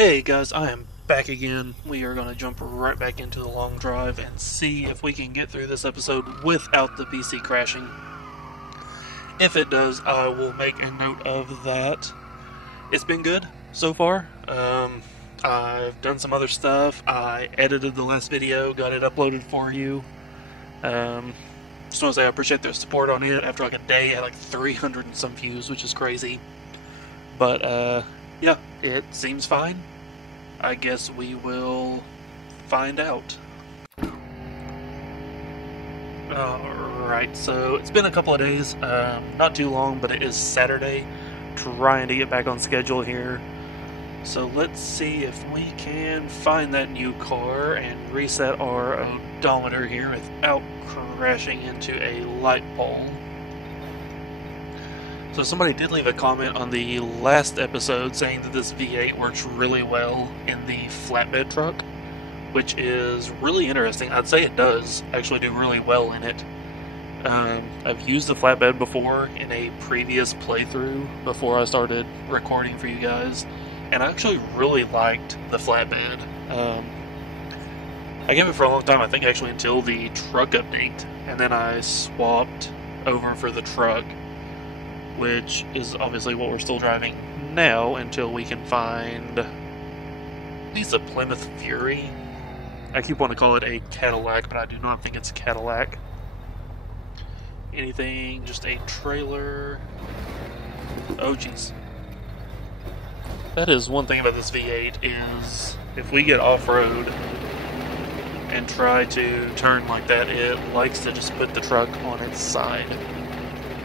Hey guys, I am back again. We are going to jump right back into the long drive and see if we can get through this episode without the PC crashing. If it does, I will make a note of that. It's been good so far. I've done some other stuff. I edited the last video, got it uploaded for you. Just want to say I appreciate their support on it. After like a day, I had like 300 and some views, which is crazy. But, yeah, it seems fine. I guess we will find out. Alright, so it's been a couple of days, not too long, but it is Saturday. Trying to get back on schedule here. So let's see if we can find that new car and reset our odometer here without crashing into a light pole. So somebody did leave a comment on the last episode saying that this V8 works really well in the flatbed truck, which is really interesting. I'd say it does actually do really well in it. I've used the flatbed before in a previous playthrough before I started recording for you guys, and I actually really liked the flatbed. I gave it for a long time, I think actually until the truck update, and then I swapped over for the truck, which is obviously what we're still driving now until we can find at least a Plymouth Fury. I keep wanting to call it a Cadillac, but I do not think it's a Cadillac. Anything, just a trailer. Oh jeez. That is one thing about this V8 is if we get off-road and try to turn like that, it likes to just put the truck on its side.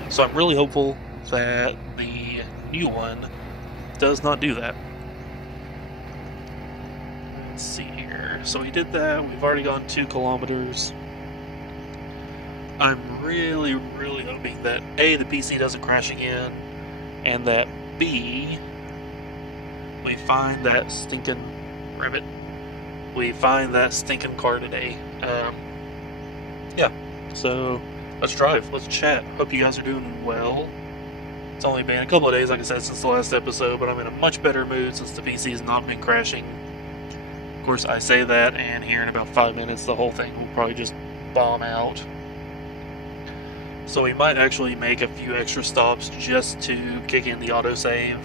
So I'm really hopeful that the new one does not do that. Let's see here. So we did that. We've already gone 2 kilometers. I'm really hoping that A, the PC doesn't crash again, and that B, we find that stinking rabbit. We find that stinking car today. Yeah. So let's drive. Let's chat. Hope you guys are doing well. It's only been a couple of days, like I said, since the last episode, but I'm in a much better mood since the PC has not been crashing. Of course, I say that, and here in about 5 minutes, the whole thing will probably just bomb out. So we might actually make a few extra stops just to kick in the autosave,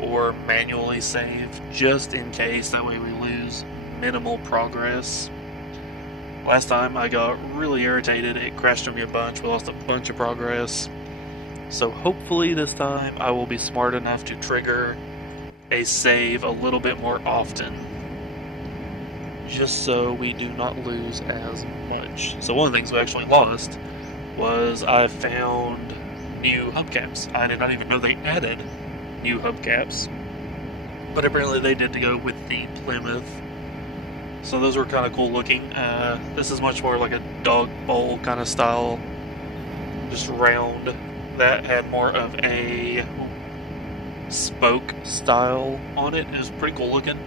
or manually save, just in case. That way we lose minimal progress. Last time I got really irritated, it crashed on me a bunch, we lost a bunch of progress. So hopefully this time I will be smart enough to trigger a save a little bit more often, just so we do not lose as much. So one of the things we actually lost was I found new hubcaps. I did not even know they added new hubcaps, but apparently they did to go with the Plymouth. So those were kind of cool looking. This is much more like a dog bowl kind of style, just round. That had more of a spoke style on it. It was pretty cool looking.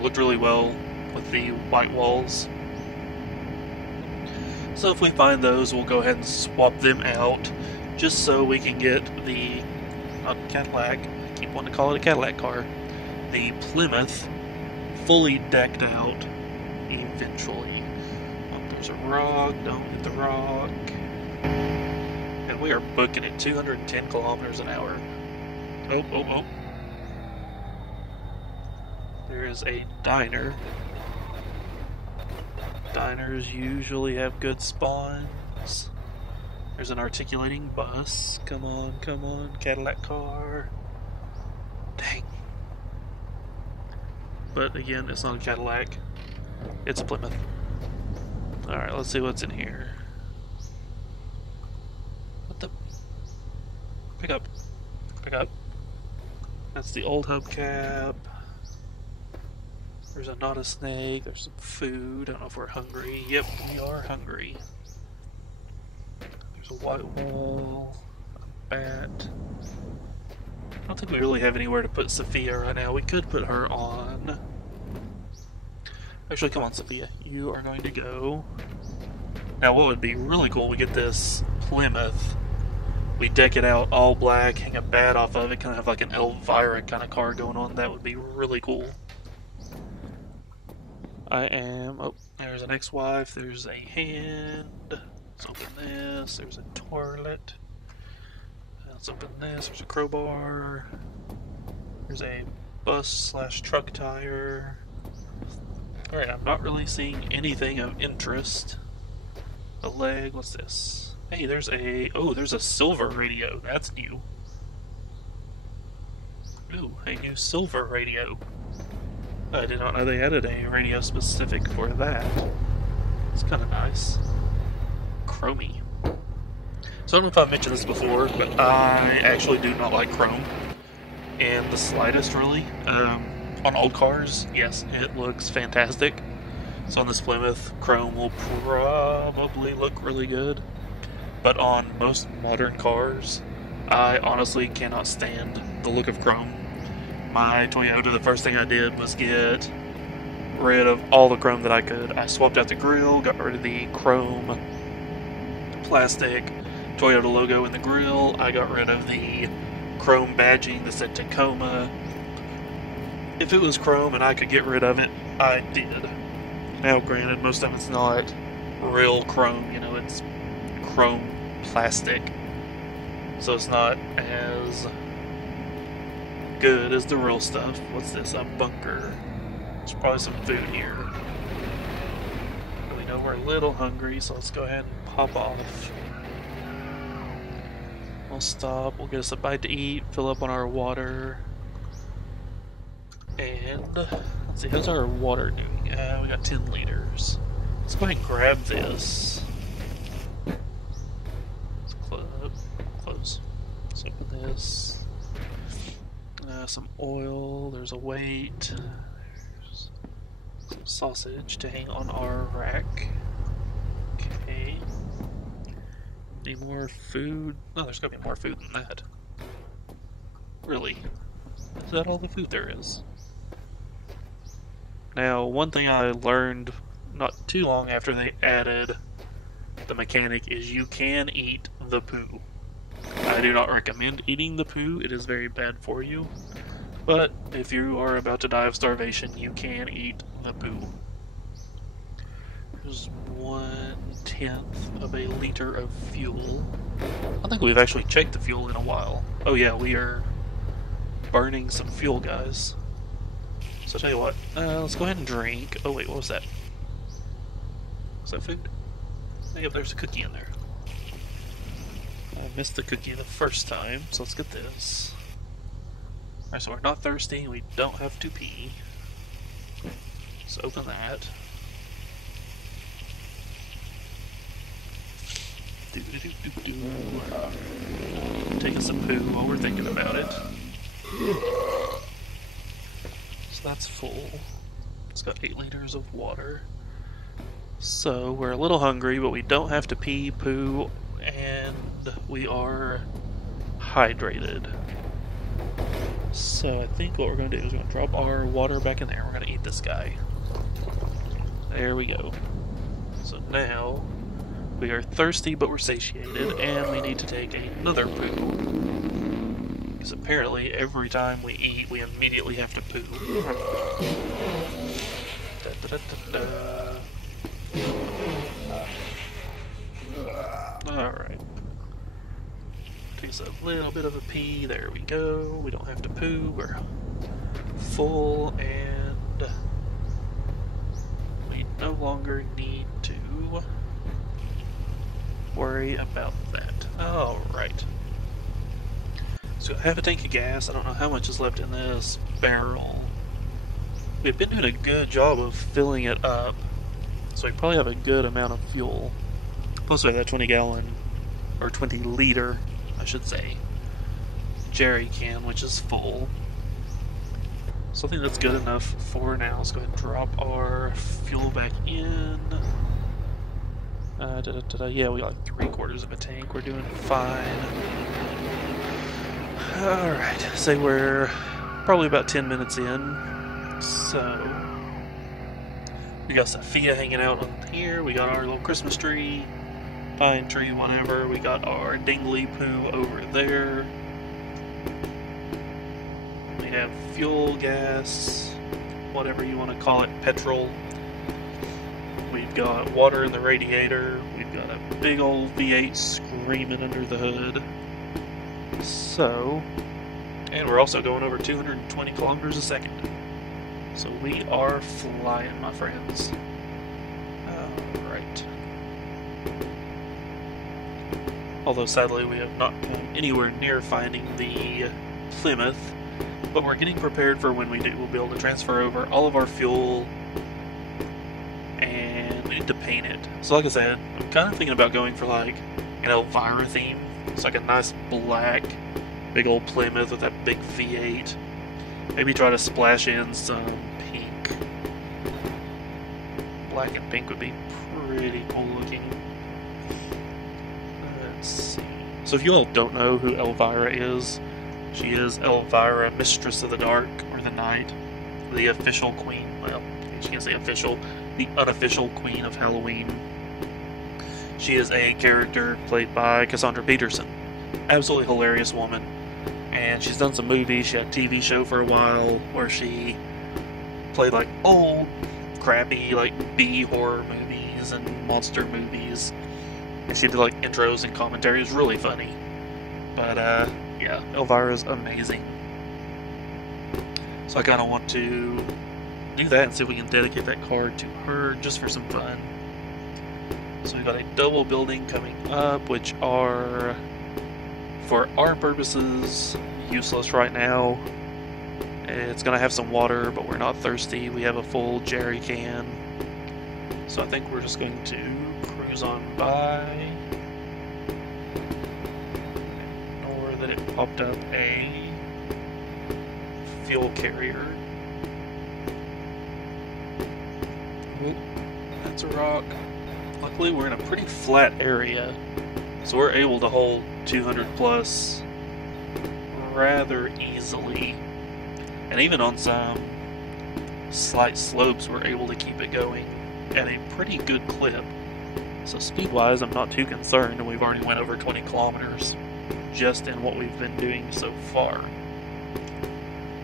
Looked really well with the white walls. So if we find those, we'll go ahead and swap them out, just so we can get the, not Cadillac, I keep wanting to call it a Cadillac car, the Plymouth fully decked out eventually. Oh, there's a rock, don't hit the rock. And we are booking at 210 kilometers an hour. Oh. There is a diner. Diners usually have good spawns. There's an articulating bus. Come on, Cadillac car. Dang. But again, it's not a Cadillac. It's a Plymouth. Alright, let's see what's in here. What the? Pick up. That's the old hubcap. There's not a snake, there's some food. I don't know if we're hungry. Yep, we are hungry. There's a white wall, a bat. I don't think we really have anywhere to put Sophia right now. We could put her on. Actually, come on, Sophia. You are going to go. Now, what would be really cool, we get this Plymouth we deck it out all black, hang a bat off of it, kind of have like an Elvira kind of car going on. That would be really cool. Oh, there's an ex-wife, there's a hand. Let's open this, there's a toilet. Let's open this, there's a crowbar. There's a bus/truck tire. Alright, I'm not really seeing anything of interest. A leg, what's this? Hey, there's a silver radio. That's new. Ooh, a new silver radio. I did not know they added a radio specific for that. It's kind of nice. Chromey. So I don't know if I've mentioned this before, but I actually do not like chrome in the slightest, really. On old cars, yes, it looks fantastic. So on this Plymouth, chrome will probably look really good. But on most modern cars, I honestly cannot stand the look of chrome. My Toyota, the first thing I did was get rid of all the chrome that I could. I swapped out the grille, got rid of the chrome plastic Toyota logo in the grille. I got rid of the chrome badging that said Tacoma. If it was chrome and I could get rid of it, I did. Now, granted, most of it's not real chrome, you know, it's chrome plastic. So it's not as good as the real stuff. What's this? A bunker. There's probably some food here. We know we're a little hungry, so let's go ahead and pop off. We'll stop, we'll get us a bite to eat, fill up on our water. And let's see, how's our water doing? We got 10 liters. Let's go ahead and grab this. Let's close. Let's open this. Some oil, there's a weight. There's some sausage to hang on our rack. Okay. Need more food? No, there's gotta be more food than that. Really? Is that all the food there is? Now, one thing I learned not too long after they added the mechanic is you can eat the poo. I do not recommend eating the poo, it is very bad for you. But if you are about to die of starvation, you can eat the poo. There's 1/10 of a liter of fuel. I don't think we've actually checked the fuel in a while. Oh yeah, we are burning some fuel, guys. So I'll tell you what, let's go ahead and drink. Oh wait, what was that? Was that food? Yep, there's a cookie in there. I missed the cookie the first time, so let's get this. Alright, so we're not thirsty, we don't have to pee. Let's open that. Take us some poo while we're thinking about it. So that's full. It's got 8 liters of water. So we're a little hungry, but we don't have to pee, poo, and we are hydrated. So I think what we're going to do is we're going to drop our water back in there. We're going to eat this guy. There we go. So now we are thirsty, but we're satiated, and we need to take another poo. Because apparently every time we eat, we immediately have to poo. Alright. Takes a little bit of a pee. There we go. We don't have to poo. We're full, and we no longer need to worry about that. Alright. So I have a tank of gas. I don't know how much is left in this barrel. We've been doing a good job of filling it up, so we probably have a good amount of fuel. Plus we have that 20 gallon, or 20 liter, I should say, jerry can, which is full. So I think that's good enough for now. Let's go ahead and drop our fuel back in. Yeah, we got like 3/4 of a tank. We're doing fine. Alright, say we're probably about 10 minutes in. So we got Sophia hanging out on here. We got our little Christmas tree. pine tree, whatever. We got our dingly poo over there. We have fuel, gas, whatever you want to call it, petrol. We've got water in the radiator. We've got a big old V8 screaming under the hood. So, and we're also going over 220 kilometers a second. So we are flying, my friends. Alright. Although sadly we have not come anywhere near finding the Plymouth, but we're getting prepared for when we do. We'll be able to transfer over all of our fuel, and we need to paint it. So like I said, I'm kind of thinking about going for like an Elvira theme. It's like a nice black, big old Plymouth with that big V8. Maybe try to splash in some pink. Black and pink would be pretty cool looking. Let's see. So if you all don't know who Elvira is, she is Elvira, Mistress of the Dark, or the Night. The official queen, well, she can't say official, the unofficial queen of Halloween. She is a character played by Cassandra Peterson. Absolutely hilarious woman. And she's done some movies. She had a TV show for a while where she played like old, crappy, like B horror movies and monster movies. And she did like intros and commentary. It was really funny. But yeah, Elvira's amazing. So I kind of want to do that and see if we can dedicate that card to her just for some fun. So we've got a double building coming up, which are, for our purposes, useless right now. It's going to have some water, but we're not thirsty. We have a full jerry can. So I think we're just going to cruise on by. Ignore that it popped up a fuel carrier. That's a rock. Luckily we're in a pretty flat area, so we're able to hold 200 plus rather easily. And even on some slight slopes we're able to keep it going at a pretty good clip. So speed wise I'm not too concerned, and we've already went over 20 kilometers just in what we've been doing so far.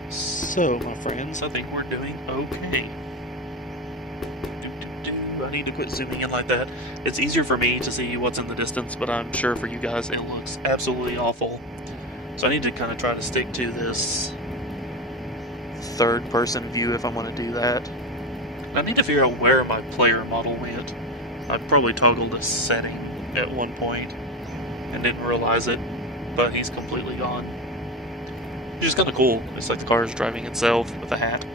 So my friends, I think we're doing okay. I need to quit zooming in like that. It's easier for me to see what's in the distance, but I'm sure for you guys it looks absolutely awful. So I need to kind of try to stick to this third person view if I want to do that. I need to figure out where my player model went. I probably toggled a setting at one point and didn't realize it, but he's completely gone. Which is kind of cool. It's like the car is driving itself with a hat.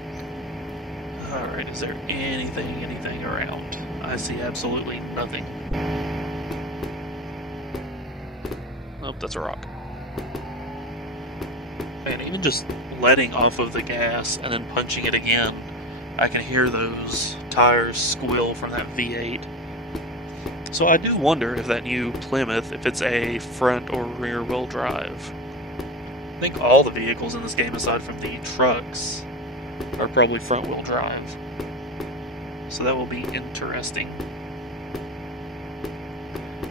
Alright, is there anything around? I see absolutely nothing. Nope, that's a rock. Man, even just letting off of the gas and then punching it again, I can hear those tires squeal from that V8. So I do wonder if that new Plymouth, if it's a front or rear wheel drive. I think all the vehicles in this game, aside from the trucks, are probably front wheel drive. So that will be interesting.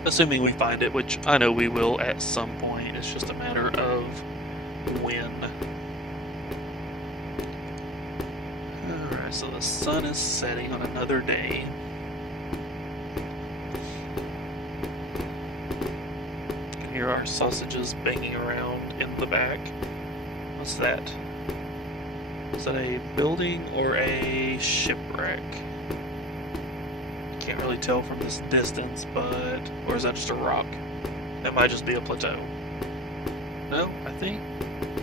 Assuming we find it, which I know we will at some point. It's just a matter of when. Alright, so the sun is setting on another day. You can hear our sausages banging around in the back. What's that? Is that a building or a shipwreck? Can't really tell from this distance, but... or is that just a rock? That might just be a plateau. No, I think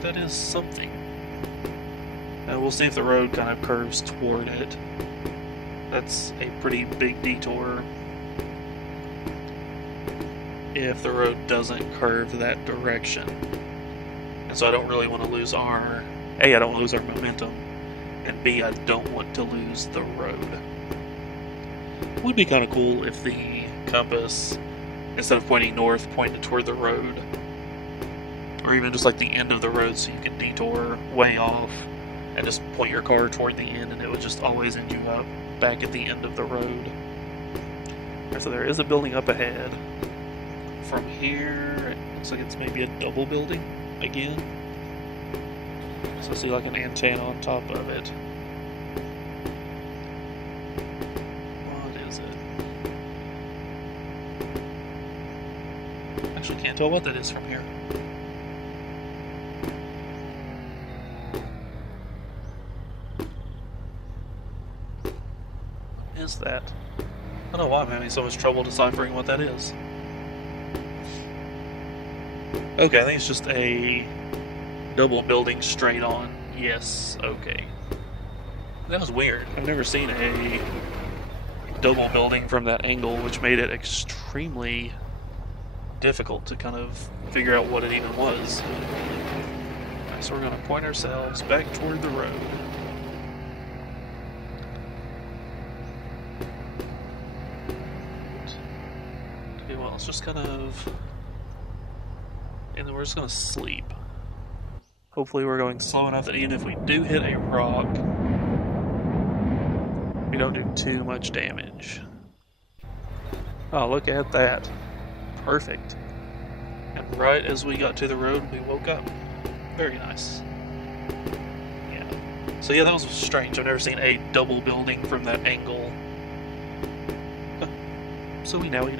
that is something. And we'll see if the road kind of curves toward it. That's a pretty big detour. If the road doesn't curve that direction. And so I don't really want to lose our... A, I don't lose our momentum. And B, I don't want to lose the road. It would be kind of cool if the compass, instead of pointing north, pointed toward the road. Or even just like the end of the road, so you can detour way off and just point your car toward the end, and it would just always end you up back at the end of the road. Right, so there is a building up ahead. from here, it looks like it's maybe a double building again. So I see like an antenna on top of it. What is it? Actually can't tell what that is from here. What is that? I don't know why I'm having so much trouble deciphering what that is. Okay, I think it's just a double building straight on. Yes, okay. That was weird. I've never seen a double building from that angle, which made it extremely difficult to kind of figure out what it even was. Alright, so we're going to point ourselves back toward the road. Okay, well, it's just kind of... And then we're just going to sleep. Hopefully we're going slow enough that even if we do hit a rock, we don't do too much damage. Oh, look at that. Perfect. And right as we got to the road, we woke up. Very nice. Yeah. So yeah, that was strange. I've never seen a double building from that angle. So we know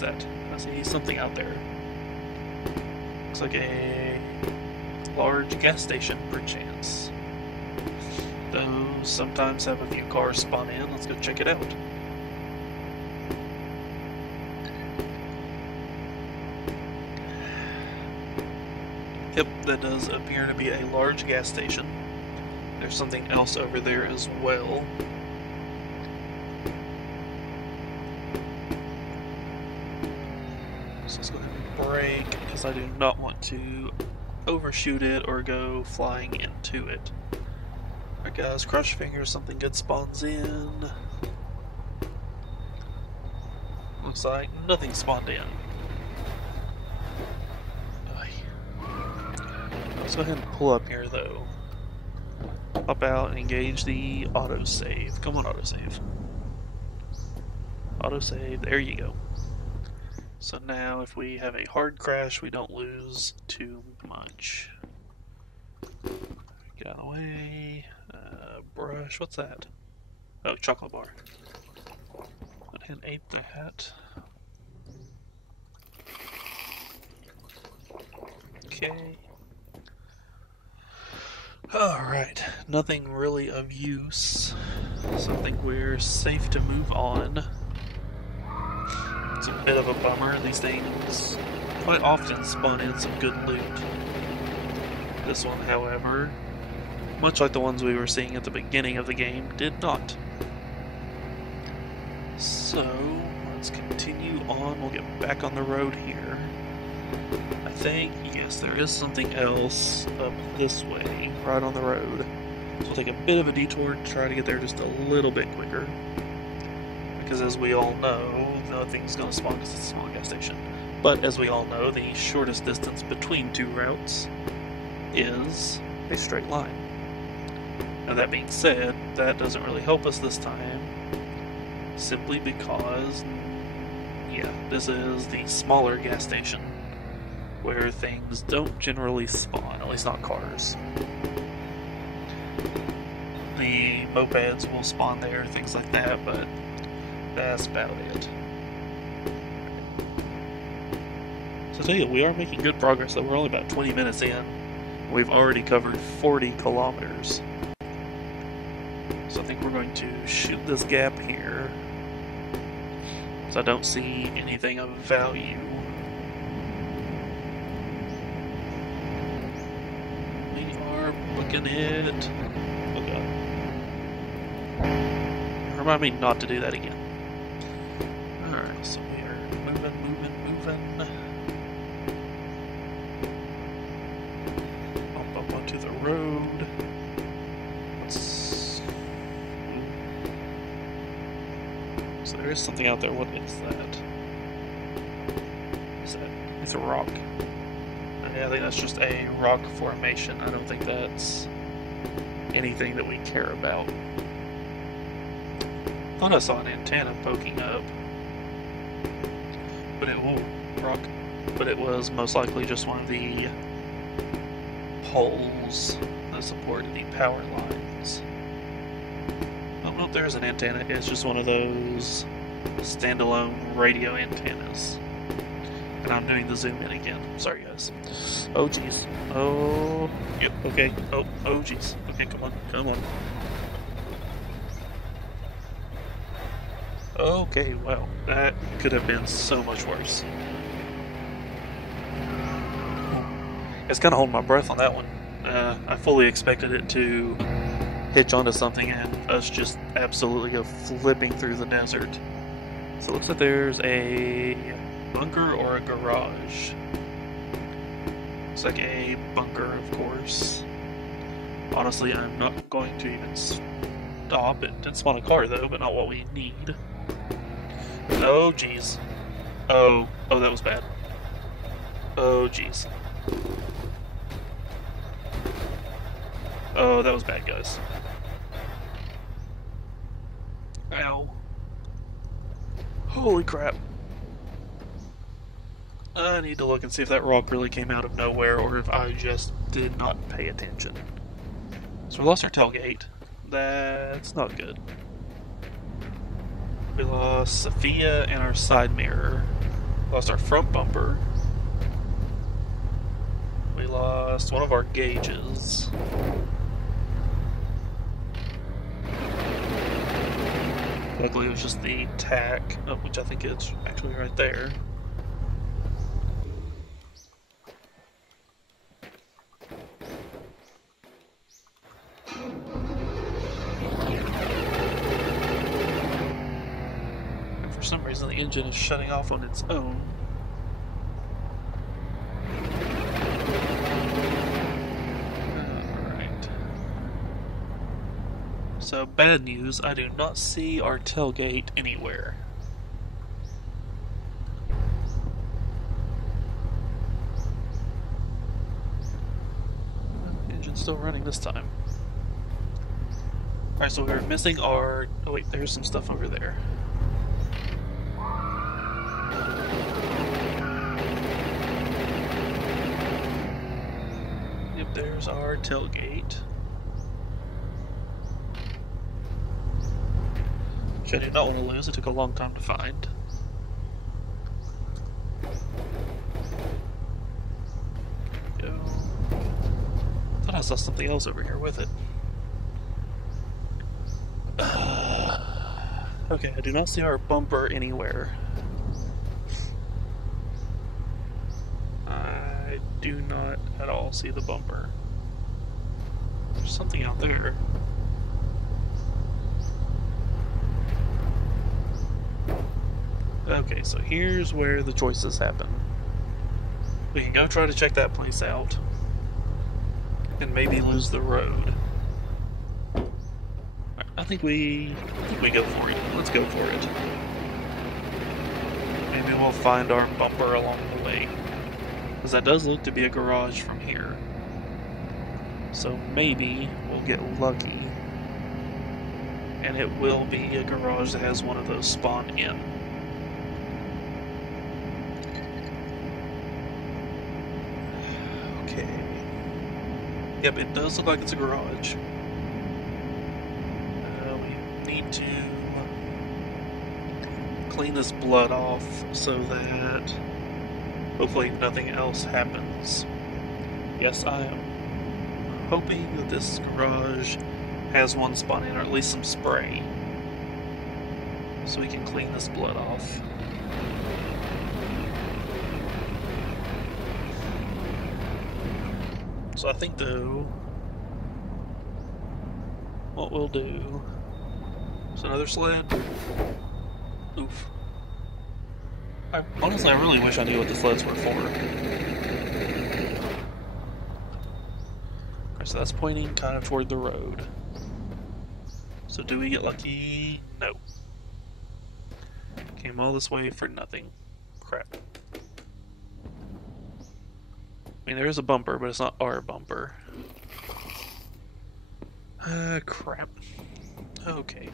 that. I see something out there. Looks like a large gas station, perchance. Those sometimes have a few cars spawn in. Let's go check it out. Yep, that does appear to be a large gas station. There's something else over there as well. So let's go ahead and brake, because I do not want to overshoot it or go flying into it. Alright guys, cross your fingers, something good spawns in. Looks like nothing spawned in. Let's go ahead and pull up here though. Hop out and engage the autosave. Come on, autosave. Autosave, there you go. So now if we have a hard crash, we don't lose too much. Get out of the way. Brush, what's that? Oh, chocolate bar. Go ahead and ape that. Okay. Alright, nothing really of use, so I think we're safe to move on. It's a bit of a bummer, these things quite often spawn in some good loot. This one, however, much like the ones we were seeing at the beginning of the game, did not. So, let's continue on, we'll get back on the road here. I think, yes, there is something else up this way, right on the road. So we'll take a bit of a detour to try to get there just a little bit quicker. Because as we all know, nothing's going to spawn because it's a small gas station. But as we all know, the shortest distance between two routes is a straight line. Now that being said, that doesn't really help us this time. Simply because, yeah, this is the smaller gas station, where things don't generally spawn, at least not cars. The mopeds will spawn there, things like that, but that's about it. So I tell you, we are making good progress, though. We're only about 20 minutes in. We've already covered 40 kilometers. So I think we're going to shoot this gap here, so I don't see anything of value. Looking at... oh god. Remind me not to do that again. Alright, so we are moving. Up onto the road. So there is something out there. What is that? What is that? It's a rock. Yeah, I think that's just a rock formation. I don't think that's anything that we care about. Thought I saw an antenna poking up. But it won't. Rock. but it was most likely just one of the poles that support the power lines. Oh, no, there's an antenna. It's just one of those standalone radio antennas. And I'm doing the zoom in again. Sorry, guys. Oh, jeez. Oh, yep, okay. Oh, jeez. Okay, come on, come on. Okay, wow. That could have been so much worse. I was kind of holding my breath on that one. I fully expected it to hitch onto something and us just absolutely go flipping through the desert. So it looks like there's a bunker or a garage. Looks like a bunker, of course. Honestly, I'm not going to even stop. It did spawn a car though, but not what we need. Oh, jeez. Oh, that was bad. Oh, jeez. Oh, that was bad, guys. Ow. Holy crap. I need to look and see if that rock really came out of nowhere or if I just did not pay attention. So we lost our tailgate. That's not good. We lost Sophia and our side mirror. Lost our front bumper. We lost one of our gauges. Luckily it was just the tack, which I think it's actually right there. And for some reason the engine is shutting off on its own. So, bad news, I do not see our tailgate anywhere. Engine's still running this time. Alright, so we're missing our... Oh wait, there's some stuff over there. Yep, there's our tailgate. I do not want to lose. It took a long time to find. Go. Thought I saw something else over here with it. Okay, I do not see our bumper anywhere. I do not at all see the bumper. There's something out there. Okay, so here's where the choices happen. We can go try to check that place out. And maybe lose the road. I think we go for it. Let's go for it. Maybe we'll find our bumper along the way. Because that does look to be a garage from here. So maybe we'll get lucky. And it will be a garage that has one of those spawned in. Yep, it does look like it's a garage. We need to clean this blood off so that hopefully nothing else happens. Yes, I am hoping that this garage has one spawn in, or at least some spray, so we can clean this blood off. So I think, though, what we'll do is another sled. Oof. Honestly, I really wish I knew what the sleds were for. Alright, so that's pointing kind of toward the road. So do we get lucky? No. Came all this way for nothing. Crap. I mean, there is a bumper, but it's not our bumper. Crap. Okay.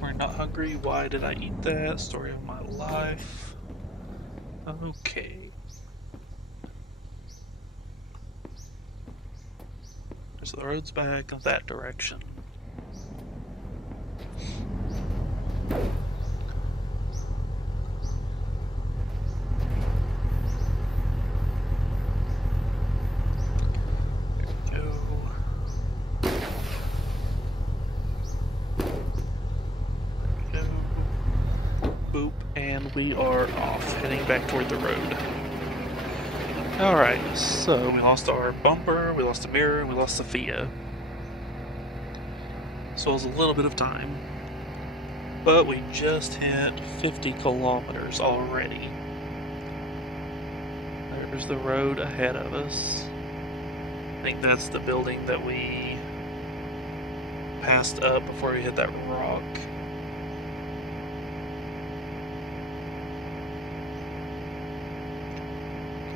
We're not hungry. Why did I eat that? Story of my life. Okay. So the road's back in that direction. And we are off, heading back toward the road. Alright, so we lost our bumper, we lost a mirror, we lost Sophia. So it was a little bit of time. But we just hit 50 kilometers already. There's the road ahead of us. I think that's the building that we passed up before we hit that rock.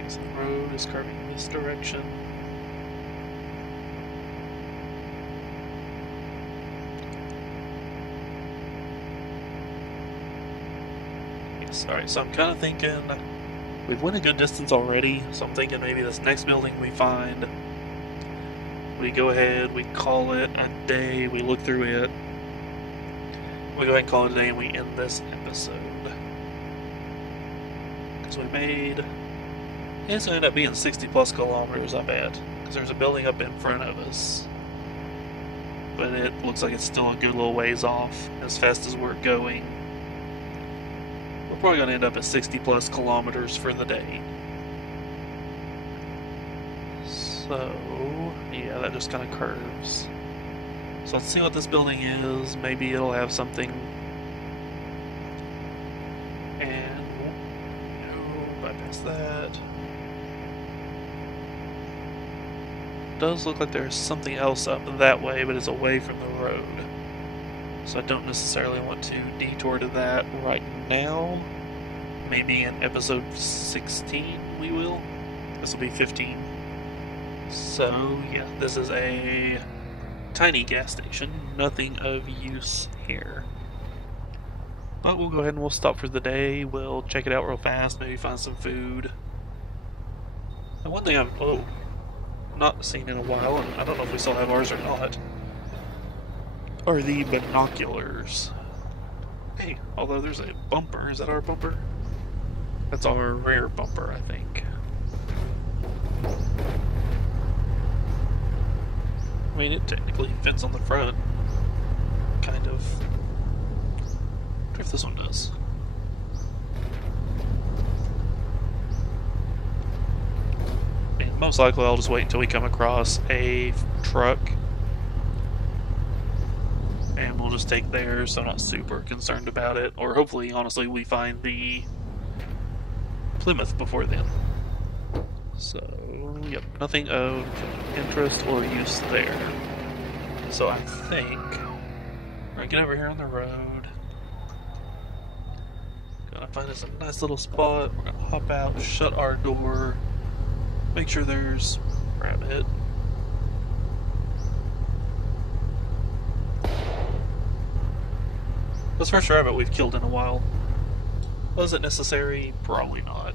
So the road is curving this direction. Yes, alright, so I'm kind of thinking we've went a good distance already, so I'm thinking maybe this next building we find, we go ahead, we call it a day, we look through it, we go ahead and call it a day, and we end this episode. Because we made... It's going to end up being 60 plus kilometers, I bet. Because there's a building up in front of us. But it looks like it's still a good little ways off, as fast as we're going. We're probably going to end up at 60 plus kilometers for the day. So, yeah, that just kind of curves. So let's see what this building is. Maybe it'll have something. And we'll bypass that. Does look like there's something else up that way, but it's away from the road. So I don't necessarily want to detour to that right now. Maybe in episode 16 we will. This will be 15. So yeah, this is a tiny gas station. Nothing of use here. But we'll go ahead and we'll stop for the day. We'll check it out real fast, maybe find some food. And one thing I'm not seen in a while, and I don't know if we still have ours or not, are the binoculars. Hey, although there's a bumper. Is that our bumper? That's our rear bumper, I think. I mean, it technically fits on the front. Kind of. I wonder if this one does. Most likely I'll just wait until we come across a truck and we'll just take theirs, so I'm not super concerned about it. Or hopefully, honestly, we find the Plymouth before then. So, yep, nothing of interest or use there. So I think we're gonna get over here on the road. Gonna find us a nice little spot. We're gonna hop out, shut our door. Make sure there's rabbit. This first rabbit we've killed in a while. Was it necessary? Probably not.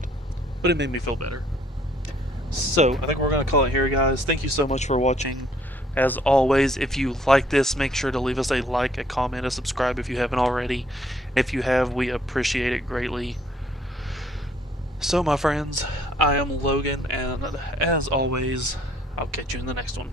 But it made me feel better. So, I think we're going to call it here, guys. Thank you so much for watching. As always, if you like this, make sure to leave us a like, a comment, a subscribe if you haven't already. If you have, we appreciate it greatly. So, my friends, I am Logan, and as always, I'll catch you in the next one.